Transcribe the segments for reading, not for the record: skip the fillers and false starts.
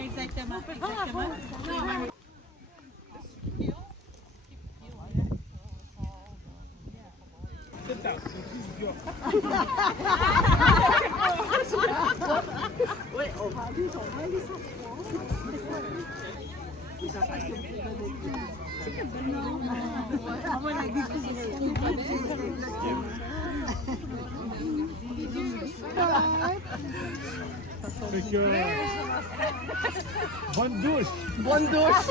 Exactement. Fait que, bonne douche. Bonne douche.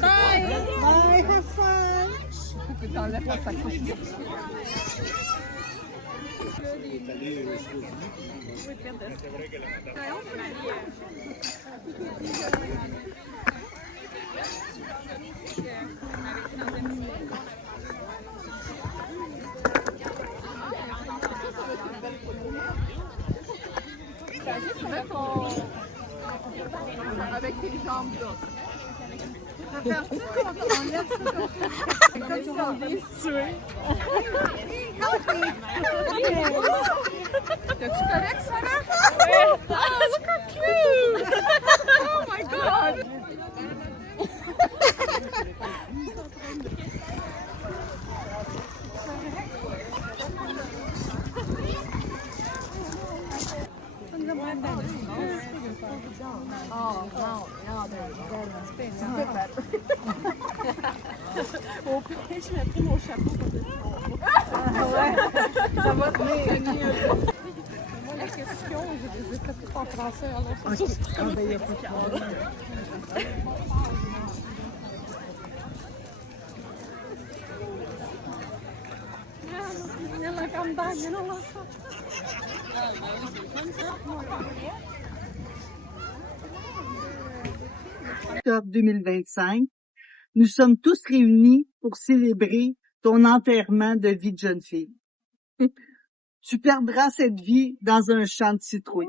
Bye, have fun. Faut que t'enlèves ta sacoche. Avec tes jambes là. On va faire ça quand on enlève ça. Comme ça, on va se tuer. T'es-tu correct, Sarah? Oui! Oh, look how cute! Oh my God! Oh, no, it's a bit better. Au pire, je mettrai mon chapeau pour te Ça va tenir. Moi, la question, je les ai faites toutes en français. Alors, Ok, ah ben, y a pas de problème. la campagne, non, là. Octobre 2025, nous sommes tous réunis pour célébrer ton enterrement de vie de jeune fille. Tu perdras cette vie dans un champ de citrouilles.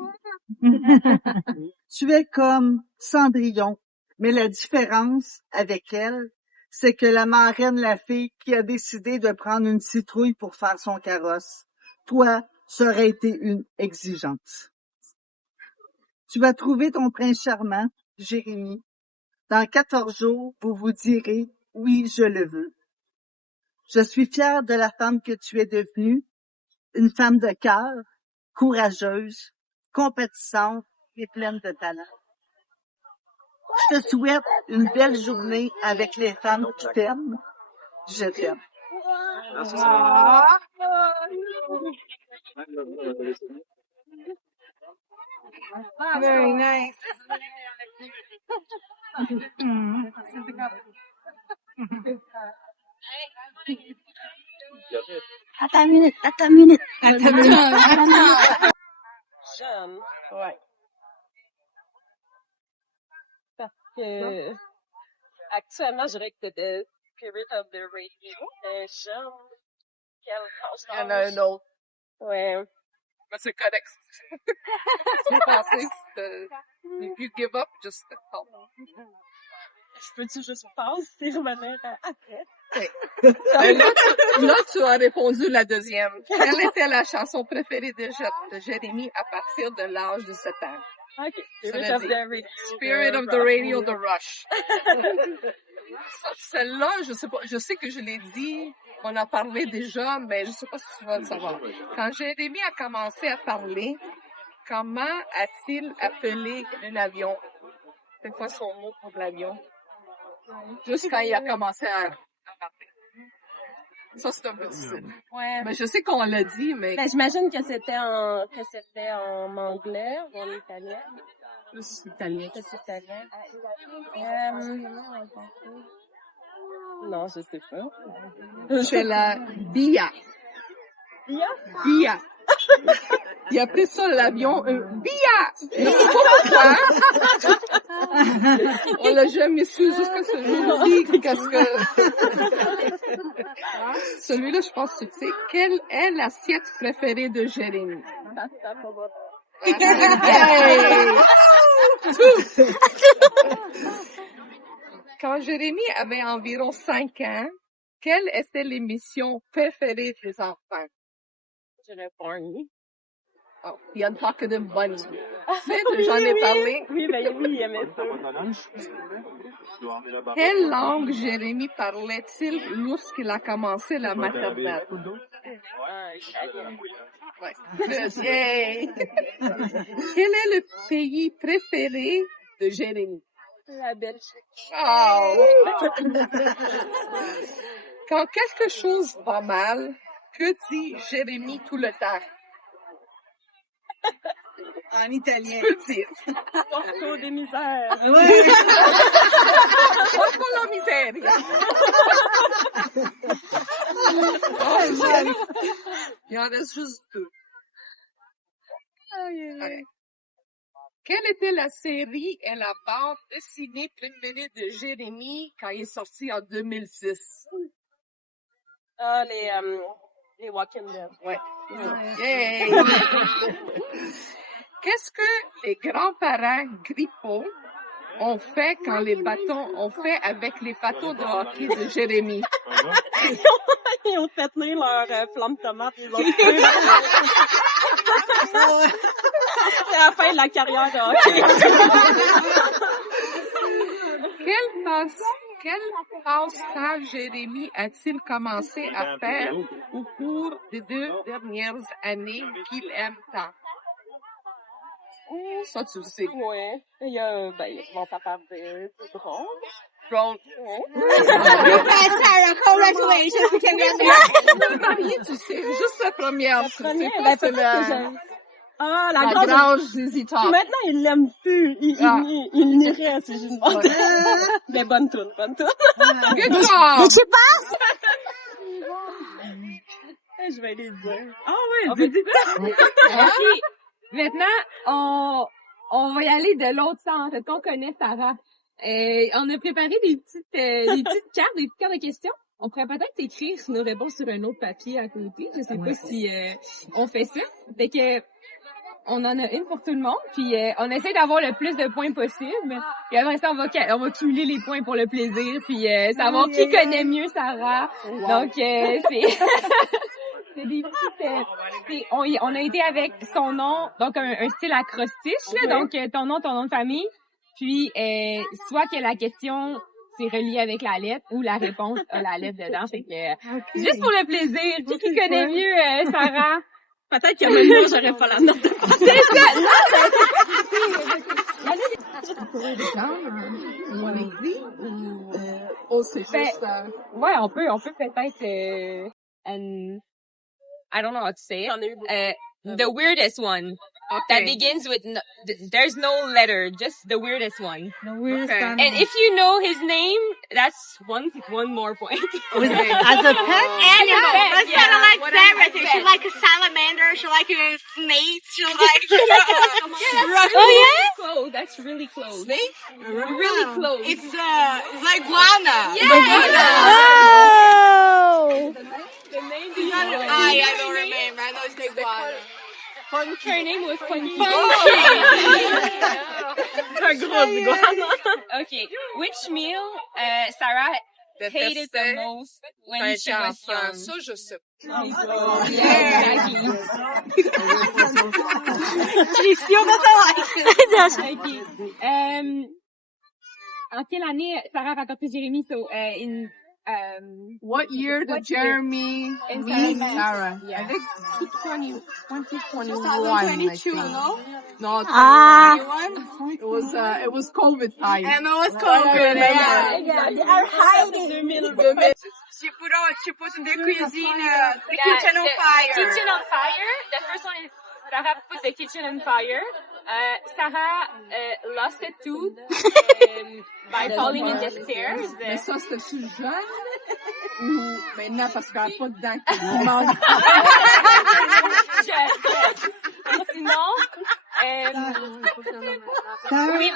Tu es comme Cendrillon, mais la différence avec elle, c'est que la marraine, la fille qui a décidé de prendre une citrouille pour faire son carrosse, toi, ça aurait été une exigence. Tu vas trouver ton prince charmant, Jérémie. Dans 14 jours, vous vous direz « Oui, je le veux ». Je suis fière de la femme que tu es devenue, une femme de cœur, courageuse, compétissante et pleine de talent. Je te souhaite une belle journée avec les femmes qui t'aiment. Je t'aime. Very nice. Attends une minute. Jeune. Ouais. Parce que actuellement, je dirais que t'es le Spirit of the Radio. Jeune. Quelle Il y en a un autre. Ouais. Mais c'est correct. Je pensais que if you give up, just call. Je peux-tu juste passer revenir après? Là, tu as répondu la deuxième. Quelle était la chanson préférée de Jérémie à partir de l'âge de 7 ans? OK. Spirit l'a of dit. the Radio. Spirit of the Radio, The Rush. Celle-là, je sais pas, je sais que je l'ai dit, on a parlé déjà, mais je sais pas si tu vas le savoir. Quand Jérémie a commencé à parler, comment a-t-il appelé un avion? C'est quoi son mot pour l'avion? Juste quand il a commencé à parler. Ça, c'est un peu difficile. Ouais. Mais je sais qu'on l'a dit, mais... Ben, j'imagine que c'était en anglais ou en italien. Plus italien. Plus italien. Non, je sais pas. C'est la BIA. Bia? BIA. Il appelait ça l'avion BIA. Je sais pas pourquoi. On l'a jamais su jusqu'à ce jour-ci. Qu'est-ce que... Celui-là, je pense que tu sais. Quelle est l'assiette préférée de Jérémy? Hey! Quand Jérémy avait environ 5 ans, quelle était l'émission préférée des enfants? Je réponds. Oh, The Untalkative Bunny. Tu sais, j'en ai parlé. Oui, il aimait ça. Quelle langue Jérémy parlait-il lorsqu'il a commencé la maternelle? Italien. Ouais. Yay! Quel est le pays préféré de Jérémy? La Belgique. Oh! Quand quelque chose va mal, que dit Jérémy tout le temps? En italien. Tu peux le dire. Porto des misères. Porco la miseria. Il en reste juste 2. Okay. Quelle était la série et la bande dessinée préférée de Jérémy quand il est sorti en 2006? Ah, les Walking Dead. Ouais. Yay! Qu'est-ce que les grands-parents Grippo ont fait avec les bâtons de hockey de Jérémy? Ils ont fait tenir leur flamme tomate. Ils ont C'est la fin de la carrière de hockey. Quel passe-temps Jérémy a-t-il commencé à faire au cours des 2 dernières années qu'il aime tant? Ça, tu le sais. Ouais. Il y a, mon papa de drone. Drone. Sarah, congratulations, you can get Marié, tu sais, juste la première. Tu sais Première, pas, ben, c'est peut-être que Ah, la la grande. grange Zizi Top. Maintenant, il l'aime plus. Il n'irait si je demande. Ouais. Mais bonne toune. Good job! Je vais les dire. Ah ouais, dis OK. Maintenant, on va y aller de l'autre sens. Est-ce qu'on connaît Sarah? On a préparé des petites cartes de questions. On pourrait peut-être écrire nos réponses sur un autre papier à côté. Je sais pas si on fait ça. Fait que on en a une pour tout le monde, puis on essaie d'avoir le plus de points possible. Et après ça, on va cumuler les points pour le plaisir, puis savoir qui connaît mieux Sarah. Donc c'est c'est des petites on a été avec son nom, donc un style acrostiche, là, donc ton nom de famille, puis soit que la question c'est relié avec la lettre ou la réponse a la lettre dedans. Fait que juste pour le plaisir, qui connaît mieux Sarah? Peut-être que même moi, j'aurais pas la note de français. C'est ça! Ouais, on peut peut-être I don't know how to say it. The weirdest one. That begins with there's no letter, just the weirdest one. The weirdest one. And if you know his name, that's one more point. As a pet? Animal. That's Yeah, kind of like what Sarah. a pet. She like a salamander. She like a snake. She like. Close. That's really close. Snake? Really close. It's like iguana. Oh! The name is I don't remember. I know it's the iguana. her name was Funky. Un gros iguana. Okay. Which meal Sarah hated the most when she was young? Ça, je sais. Yeah, Maggie. She's still doesn't like it. Okay. En quelle année Sarah a rencontré Jérémy? So, in What year did Jeremy And meet Sarah? Sarah? Yeah. I think 2021. 2022, no? No, it was COVID time. And it was COVID. Yeah. They are hiding. She put in the cuisine, the kitchen on fire. Kitchen on fire. The first one is Sarah put the kitchen on fire. Sarah lost a tooth by falling in the stairs. Mais ça, c'était-tu jeune? Ou maintenant, parce qu'elle n'a pas de dents qui manquent? Sinon, Sarah we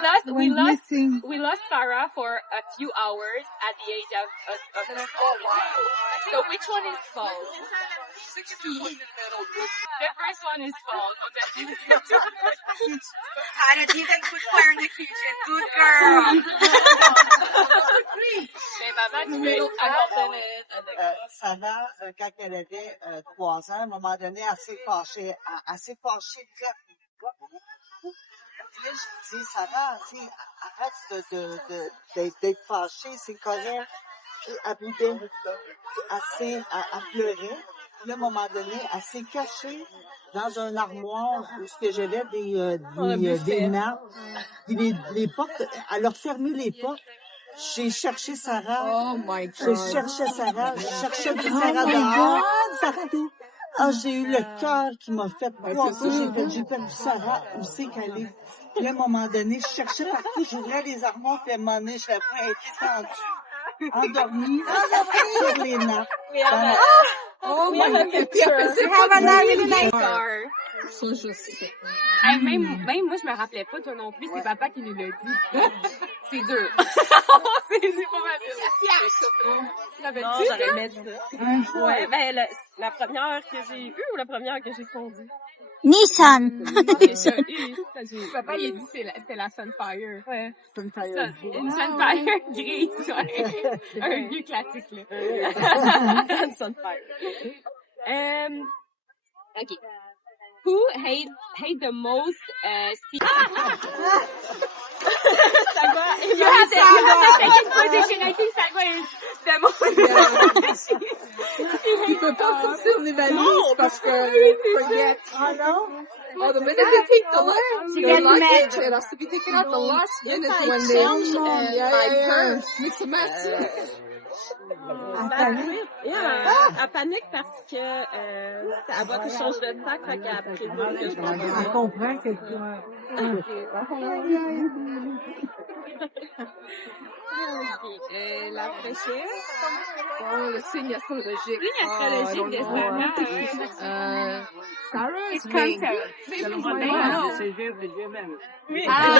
went missing. lost Sarah for a few hours at the age of so which one is false? The first one is false. Hannah, do you think good fire in the kitchen? Good girl. Mais maman, tu peux abandonner. Sarah, quand elle avait 3 ans, à un moment donné, elle s'est fâchée. Elle s'est fâchée de là. Puis là, je dis, Sarah, arrête d'être fâchée, c'est correct. Puis elle boudait. Elle pleurait. Puis là, à un moment donné, elle s'est cachée dans un armoire où j'avais des nappes. Puis les portes, elle a fermé les portes. J'ai cherché Sarah. Oh my Je God. cherchais Sarah. Je cherchais Sarah dehors. Partout. Ah, j'ai eu le cœur qui m'a fait poisson. J'ai perdu Sarah. Où c'est qu'elle est? Puis là, à un moment donné, je cherchais partout. J'ouvrais les armoires. Puis à un moment donné, je l'avais pas été endormie sur les nappes. Oh We have my a God. picture. So juste. Même moi, je me rappelais pas, toi non plus. C'est papa qui nous l'a dit. C'est dur. c'est pas mal. Non, j'aurais aimé ça. Ouais, ben, la première que j'ai eue ou la première que j'ai fondue? Nissan. Papa, il a dit que c'était la Sunfire. Ouais. Sunfire. Une Sunfire grise, ouais. Un vieux classique, là. Sunfire. Okay. Who hate the most, Sagwa. You have the second position. I think Sagwa is the most. Tu peux pas sortir des valises parce que forget. Ah non? Oh, the minute they take the luggage, it has to be taken out the last minute when they purse. Makes a mess. Elle panique parce que elle voit que je change de sac, fait qu'elle présume que je pense que Elle comprend que tu La prochaine. Oh, le signe astrologique. Signe astrologique de Sarah. Sarah is Cancer. C'est Ah,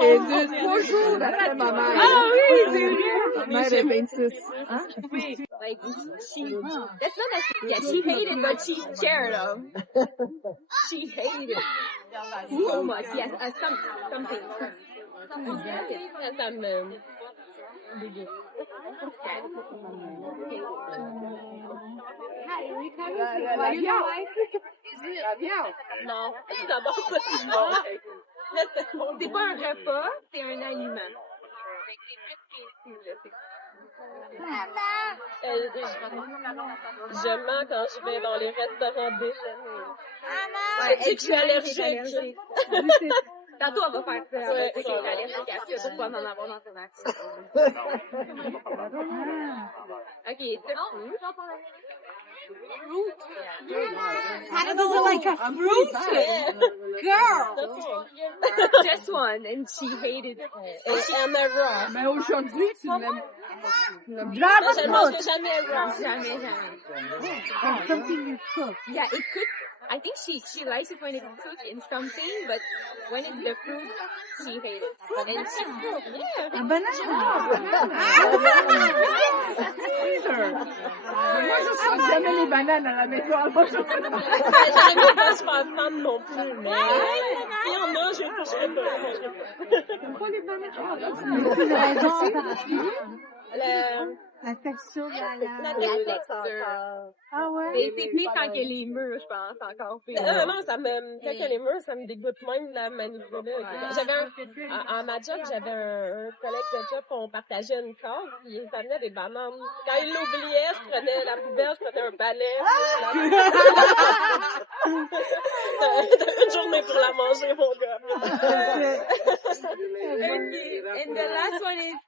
et de 3 jours d'après ma mère. Ah oui, c'est vrai. Ma mère est 26. Hein? Like, that's not a, yeah, she hated, but she cared of. She hated so much, yes, something. ça me... Non, d'abord, C'est pas un repas, c'est un aliment. Je mens quand je vais dans les restaurants déjeuners. Tu es allergique. Tantôt, on va faire ça. Ouais, C'est allergique à ça, pourquoi en avoir dans ton action. Ok, c'est bon. Hannah doesn't like a fruit. Girl! Just one, and she hated it. And a raw. Mais aujourd'hui, tu l'aimes. Je mange jamais raw. Jamais. something you cook. Yeah, it could. I think she likes it when it's cooked in something, but when it's the fruit, she hates it. And she, yeah. Un banane. Moi, je sens jamais les bananes à la maison. Alors je J'aime pas se faire prendre non plus, mais si on mange, je ne mangerai pas. La texture, La texture. Ah ouais? C'est pire quand elle est mûre, je pense, encore pire. Non, ça me, quand les murs, ça me dégoûte même de la manipuler. J'avais à ma job, j'avais un collègue de job qu'on partageait une case, puis il amenait des bananes. Quand il l'oubliait, je prenais la poubelle, je prenais un balai. T'as une journée pour la manger, mon gars. Okay, and the last one is,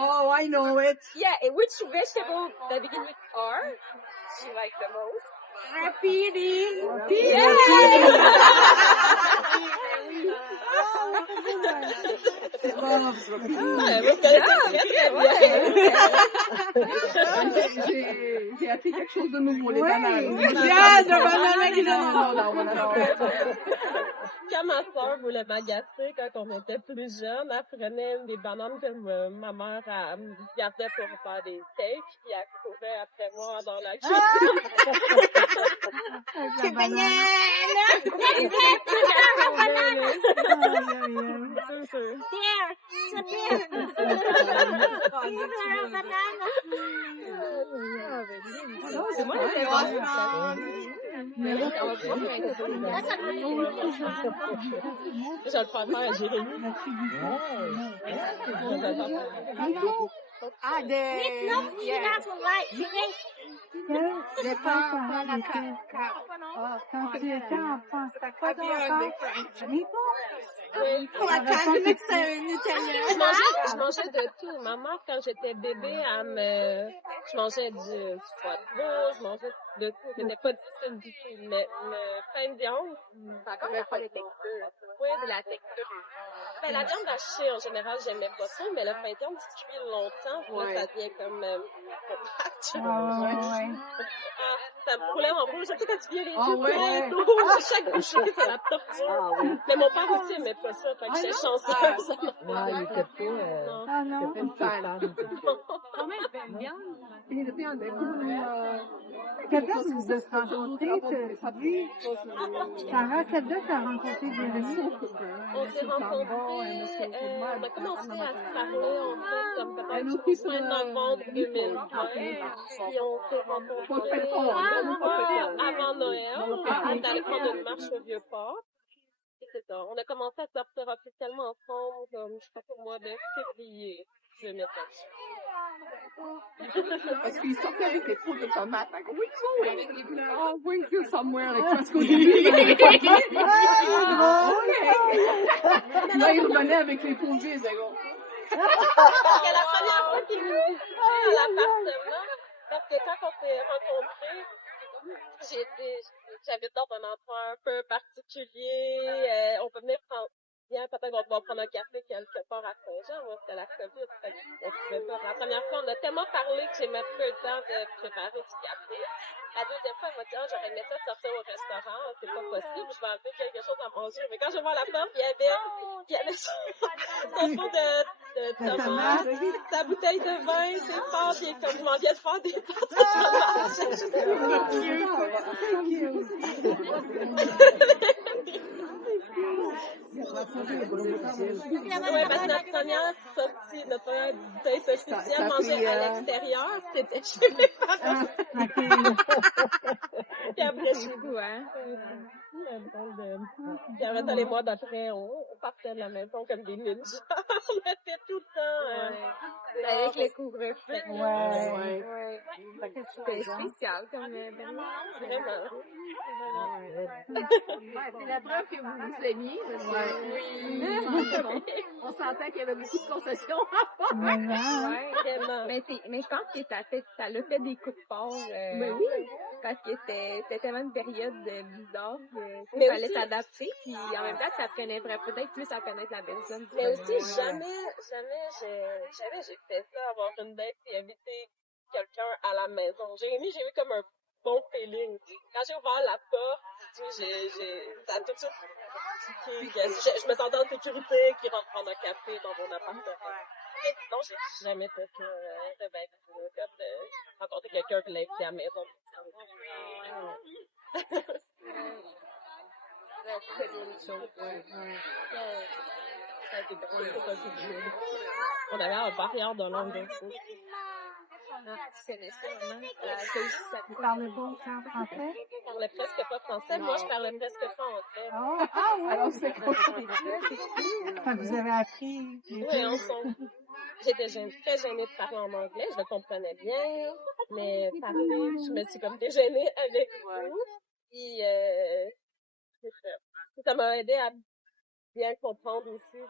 Oh, I know it. yeah, which vegetable that begin with R she likes the most? Rapidi. Ouais, moi, je connaissais très, très bien. J'ai appris quelque chose de nouveau, les bananes. Regarde, le banane qui donne. Quand ma soeur voulait m'agacer quand on était plus jeune, elle prenait des bananes que ma mère elle me gardait pour faire des steaks, puis elle courait après moi dans la cuisine. C'est banane! Here! Sit here! C'est moi qui je le prends pas à Jérémy. Ah, No, you're not right. J'ai pas encore été. Quand tu étais enfant, c'était quoi ton enfant? Oui. La canne, c'est un italien. Je mangeais de tout. Ma mère, quand j'étais bébé, je mangeais du foie de veau, je mangeais de tout. C'était pas difficile du tout. Mais le pain de viande, ça a quand même pas les textures. Oui, de la texture. Ben, la viande hachée, en général, j'aimais pas ça, mais le pain de viande, si tu cuis longtemps, là, ça devient comme compact. Ça me roulait en rouge, surtout quand tu viens les yeux. Chaque bouchée, c'est la torture. Mais mon père aussi aimait pas ça, fait que j'étais chanceuse. Il était pas une fan. Comment elle fait une viande? Il était bien Quelle date vous êtes rencontrés? Sarah, quelle date t'as rencontré Jérémy? On s'est rencontrés, on a commencé à se parler, en fait, comme peut-être fin novembre 2020. Puis on s'est rencontrés avant Noël. On est allé prendre une marche au Vieux-Port. Et c'est ça. On a commencé à sortir officiellement ensemble, comme, je sais pas, au mois de février 2020. Parce qu'il sortait avec les pots de tomates. Oui, oui. Oh, oui, you're somewhere, like, presque au début. Là, il revenait avec les pots vides, c'est bon. C'était la première fois qu'il me visitait à l'appartement, parce que quand on s'est rencontrés, j'habite dans un endroit un peu particulier. On peut venir prendre, peut-être qu'on va prendre un café quelque part à Saint-Jean. Moi, c'était la COVID, on pouvait pas. La première fois, on a tellement parlé que j'ai même pas eu le temps de préparer du café. La deuxième fois, elle m'a dit, j'aurais aimé ça sortir au restaurant, c'est pas possible, je vais enlever quelque chose à manger. Mais quand je vais à la porte, il y avait son pot de tomates, sa bouteille de vin, ses pâtes, et comme je m'en viens de faire des pâtes de Oui, parce que notre première sortie, notre première bouteille saucisse, à manger à l'extérieur, c'était chez mes parents. Puis après, chez vous, hein. Puis après ça, les mois d'après, on partait de la maison comme des ninjas. On était tout le temps, Avec le couvre-feu. Ouais. C'était spécial comme événement. Vraiment. C'est la preuve que vous vous aimiez. On sentait qu'il y avait beaucoup de concessions. Vraiment. Mais je pense que ça l'a fait des coups de force. Parce que c'était tellement une période bizarre qu'il fallait s'adapter. Puis en même temps, ça apprenait peut-être plus à connaître la personne. Mais aussi, jamais j'ai fait ça, avoir une date et inviter quelqu'un à la maison. J'ai eu comme un bon feeling. Quand j'ai ouvert la porte, ça a tout de suite je me sentais en sécurité qu'il rentre prendre un café dans mon appartement. Mais sinon, j'ai jamais fait ça. Comme de rencontrer quelqu'un qui l'a invité à la maison. On avait un barrière de langue de fou. Vous parlez pas autant français? Je parlais presque pas français. Moi, je parlais presque pas anglais. Ah ouais! Alors, c'est quoi? Enfin, vous avez appris les Oui, ensemble. J'étais très gênée de parler en anglais. Je le comprenais bien. Mais parler, je me suis comme déjeunée avec vous. Puis, ça m'a aidé à bien comprendre aussi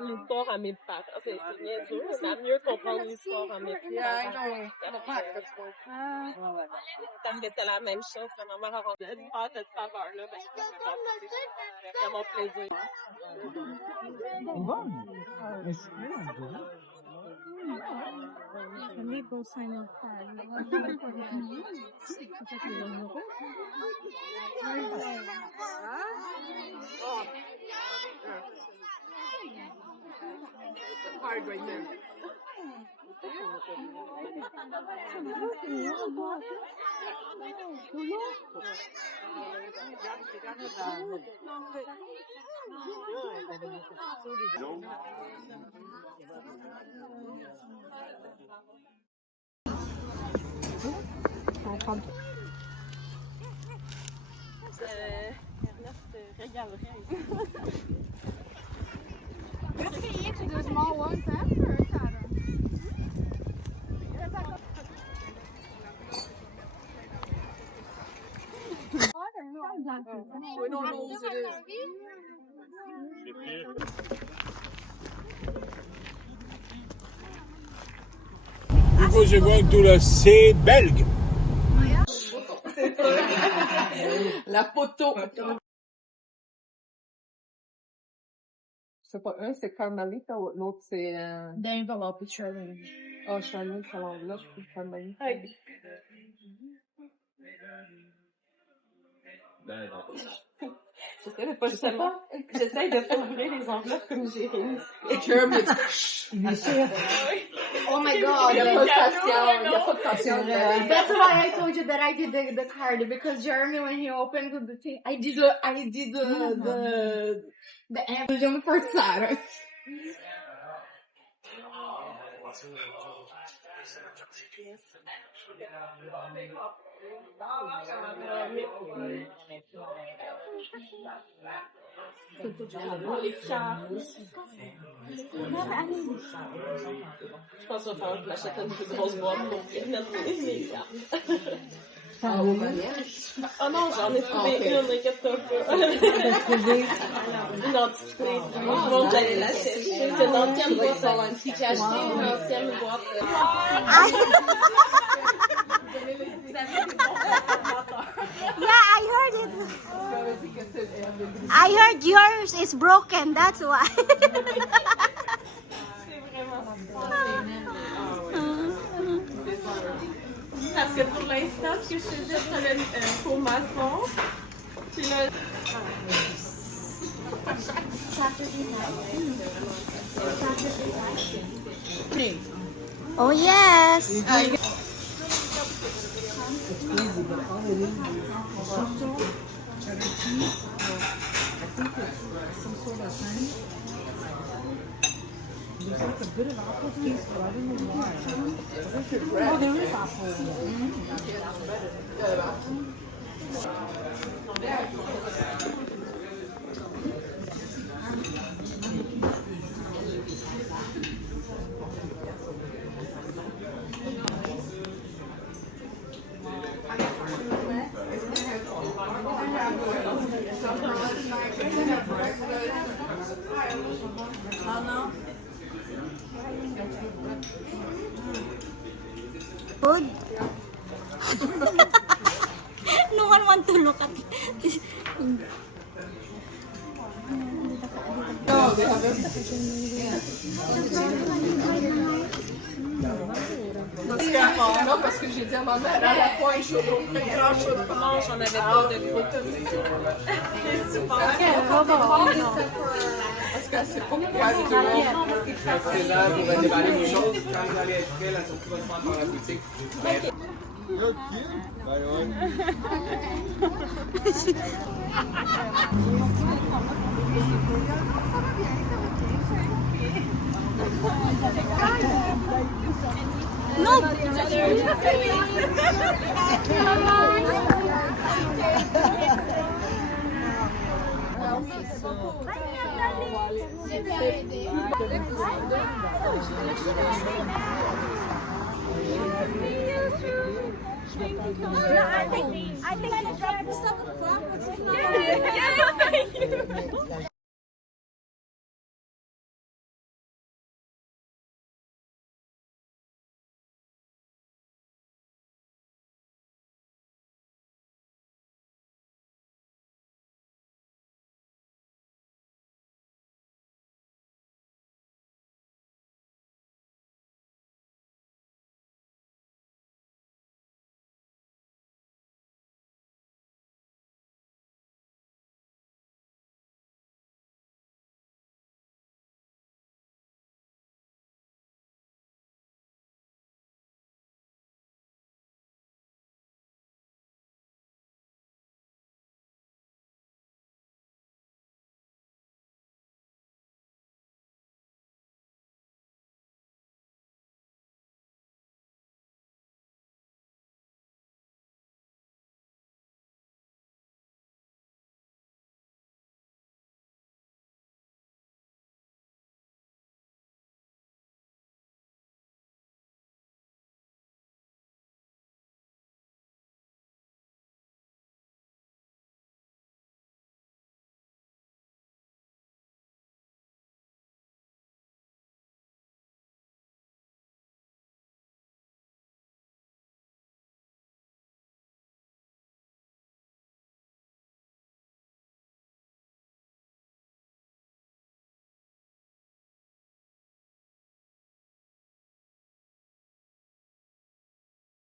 l'histoire à mes parents. C'est bien dur, mais à mieux comprendre l'histoire à mes parents. Ça me mettait la même chose quand ma mère a rendu cette saveur-là. Ben, c'est vraiment plaisir. Hard right there. Ernest régalerait. Let's get each of the small ones after or Saturn. We don't know whose it is. Du coup, je vois que tout là, c'est belge. La photo. C'est pas un, c'est Carmelita, l'autre c'est... D'enveloppe, Charlie. Oh, Charlie, alors là, je trouve Carmelita. J'essaie de pas justement. J'essaie de pas ouvrir les enveloppes comme j'ai réussi. Oh my god. Il y a pas de passion, il y a pas de passion. That's why I told you that I did the card, because Jeremy, when he opens the thing, I did the envelope for Saturn. Les cartes. Je pense qu'il va falloir que j'achète une plus grosse boîte pour mettre mes cartes. Oh non, j'en ai trouvé une, inquiète-toi pas. Une antiquité. Moi, je pense que j'allais l'acheter. C'est une ancienne boîte. J'ai acheté une ancienne boîte. Yeah, I heard it. I heard yours is broken, that's why. Parce que pour l'instant, ce que je faisais, c'était un cours maçon. Puis là... Oh yes. Good. No one want to look at it. No, they haven't. Non, parce que j'ai dit à ma mère, elle a pas un chaud d'eau, un grand chaud d'eau. Non, j'en avais pas de gros. C'est super. Parce que c'est pas moi. C'est là pour déballer vos choses. Quand vous allez être prêt, la sortie va se faire par la boutique. You're cute, by the way. I think I dropped some. Yes, thank you.